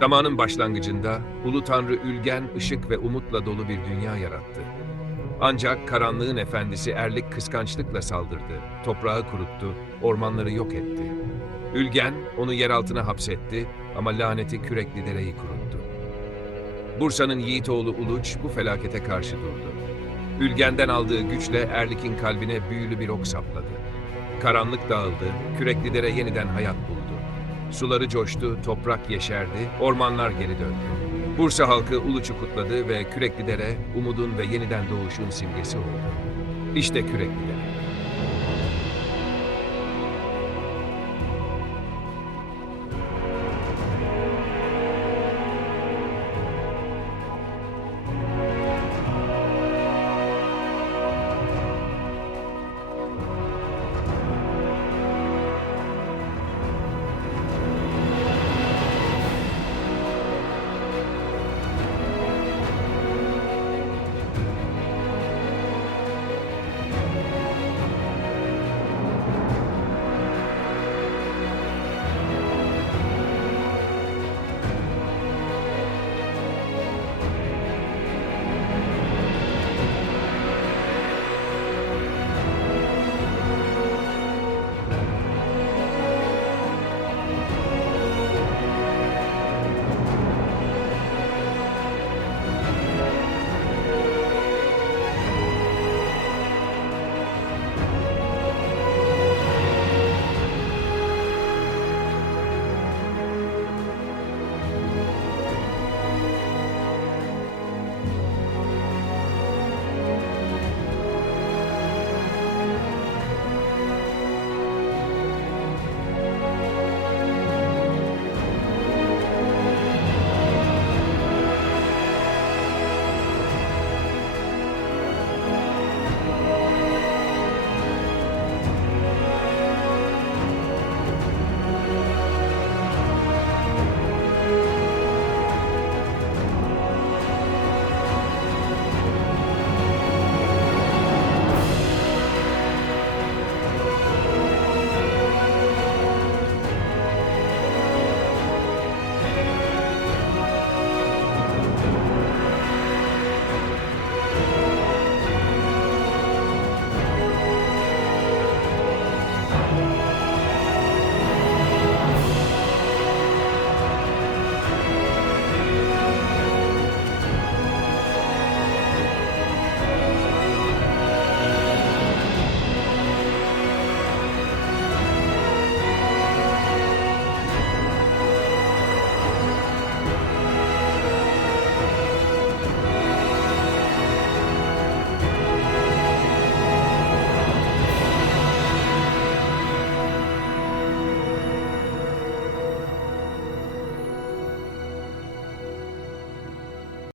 Zamanın başlangıcında Ulu Tanrı Ülgen, ışık ve umutla dolu bir dünya yarattı. Ancak karanlığın efendisi Erlik kıskançlıkla saldırdı, toprağı kuruttu, ormanları yok etti. Ülgen onu yer altına hapsetti ama laneti Kürekli Dere'yi kuruttu. Bursa'nın yiğit oğlu Uluç bu felakete karşı durdu. Ülgen'den aldığı güçle Erlik'in kalbine büyülü bir ok sapladı. Karanlık dağıldı, Kürekli Dere yeniden hayat buldu. Suları coştu, toprak yeşerdi, ormanlar geri döndü. Bursa halkı Uluç'u kutladı ve Kürekli Dere, umudun ve yeniden doğuşun simgesi oldu. İşte Kürekli Dere.